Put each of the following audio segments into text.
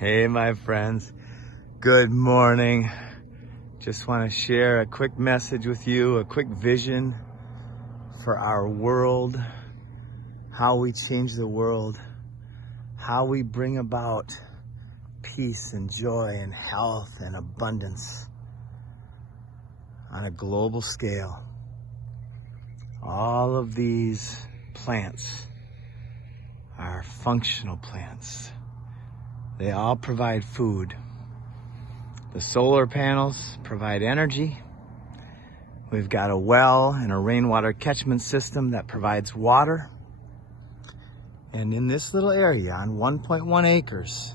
Hey, my friends. Good morning. Just want to share a quick message with you, a quick vision for our world, how we change the world, how we bring about peace and joy and health and abundance on a global scale. All of these plants are functional plants. They all provide food. The solar panels provide energy. We've got a well and a rainwater catchment system that provides water. And in this little area on 1.1 acres,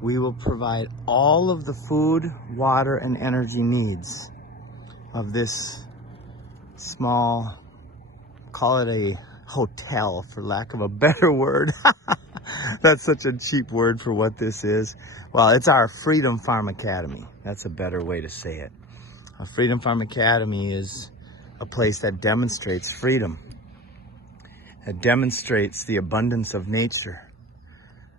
we will provide all of the food, water, and energy needs of this small, call it a hotel for lack of a better word. That's such a cheap word for what this is. Well, it's our Freedom Farm Academy. That's a better way to say it. A Freedom Farm Academy is a place that demonstrates freedom. That demonstrates the abundance of nature.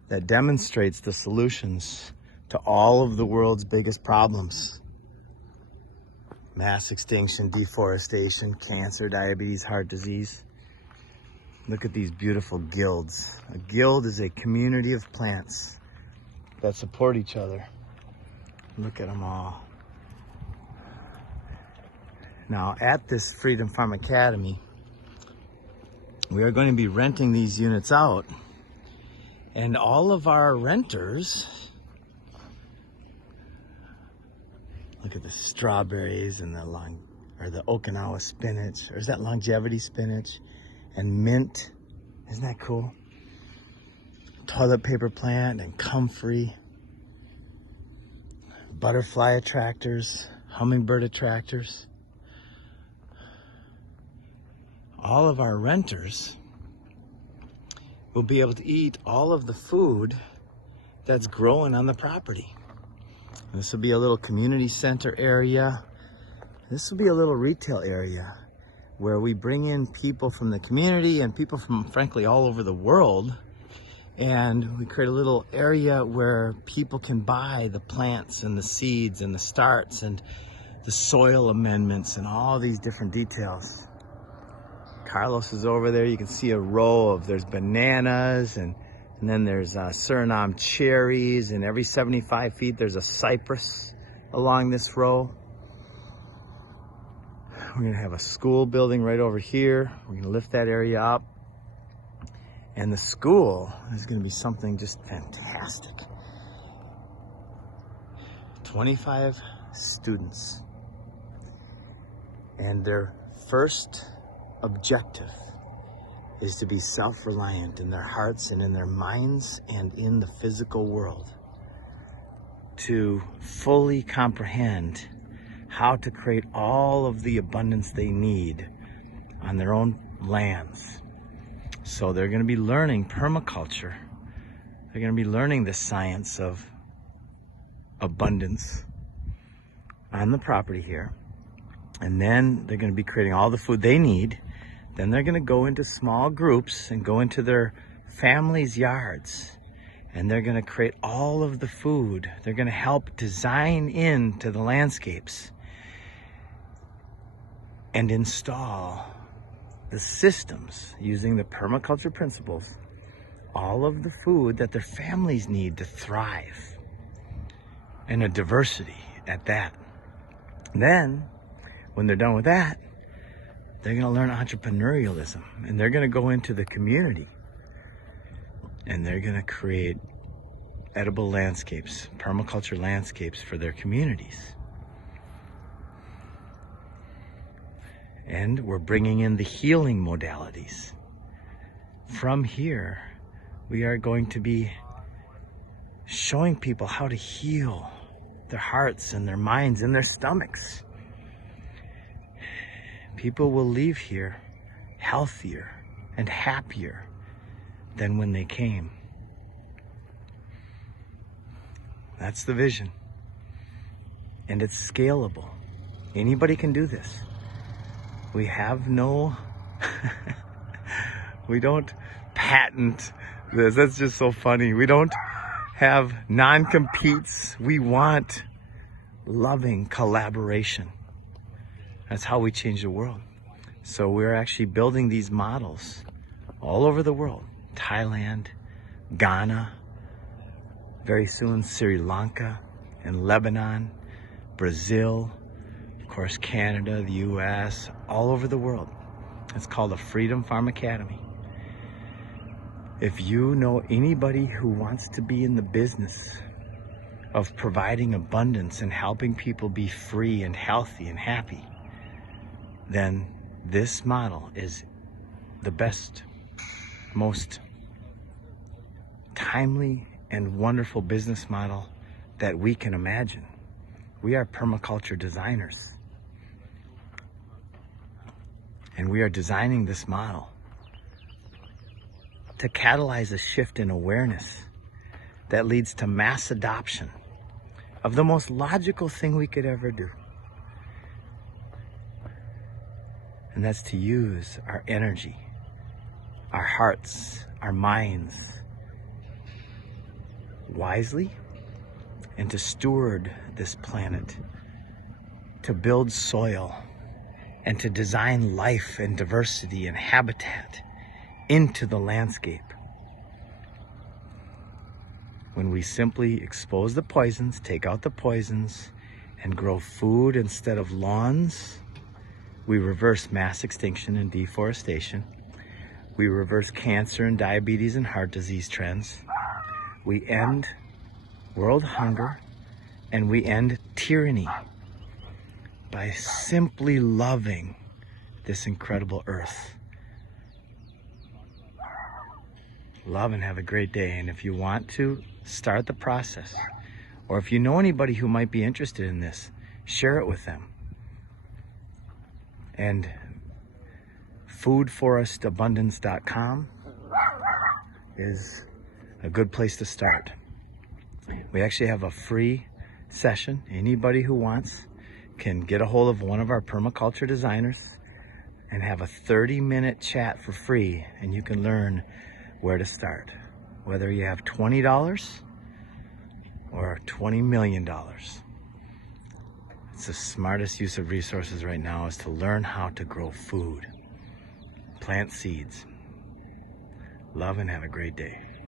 That demonstrates the solutions to all of the world's biggest problems. Mass extinction, deforestation, cancer, diabetes, heart disease. Look at these beautiful guilds. A guild is a community of plants that support each other. Look at them all. Now, at this Freedom Farm Academy, we are going to be renting these units out. And all of our renters, look at the strawberries and the Okinawa spinach, or is that longevity spinach? And mint, isn't that cool? Toilet paper plant and comfrey, butterfly attractors, hummingbird attractors. All of our renters will be able to eat all of the food that's growing on the property. This will be a little community center area. This will be a little retail area where we bring in people from the community and people from, frankly, all over the world. And we create a little area where people can buy the plants and the seeds and the starts and the soil amendments and all these different details. Carlos is over there. You can see a row of, there's bananas and then there's Suriname cherries, and every 75 feet there's a cypress along this row. We're gonna have a school building right over here. We're gonna lift that area up. And the school is gonna be something just fantastic. 25 students. And their first objective is to be self-reliant in their hearts and in their minds and in the physical world. To fully comprehend how to create all of the abundance they need on their own lands. So they're going to be learning permaculture. They're going to be learning the science of abundance on the property here. And then they're going to be creating all the food they need. Then they're going to go into small groups and go into their families' yards. And they're going to create all of the food. They're going to help design into the landscapes and install the systems using the permaculture principles, all of the food that their families need to thrive, and a diversity at that. Then, when they're done with that, they're going to learn entrepreneurialism, and they're going to go into the community, and they're going to create edible landscapes, permaculture landscapes for their communities. And we're bringing in the healing modalities. From here, we are going to be showing people how to heal their hearts and their minds and their stomachs. People will leave here healthier and happier than when they came. That's the vision. And it's scalable. Anybody can do this. We have no, we don't patent this. That's just so funny. We don't have non-competes. We want loving collaboration. That's how we change the world. So we're actually building these models all over the world. Thailand, Ghana, very soon Sri Lanka and Lebanon, Brazil, of course Canada, the US, all over the world. It's called the Freedom Farm Academy. If you know anybody who wants to be in the business of providing abundance and helping people be free and healthy and happy, then this model is the best, most timely and wonderful business model that we can imagine. We are permaculture designers. And we are designing this model to catalyze a shift in awareness that leads to mass adoption of the most logical thing we could ever do. And that's to use our energy, our hearts, our minds wisely, and to steward this planet, to build soil, and to design life and diversity and habitat into the landscape. When we simply expose the poisons, take out the poisons, and grow food instead of lawns, we reverse mass extinction and deforestation. We reverse cancer and diabetes and heart disease trends. We end world hunger, and we end tyranny by simply loving this incredible earth. Love and have a great day. And if you want to start the process, or if you know anybody who might be interested in this, share it with them. And foodforestabundance.com is a good place to start. We actually have a free session. Anybody who wants can get a hold of one of our permaculture designers and have a 30-minute chat for free, and you can learn where to start. Whether you have $20 or $20 million. It's the smartest use of resources right now is to learn how to grow food, plant seeds. Love and have a great day.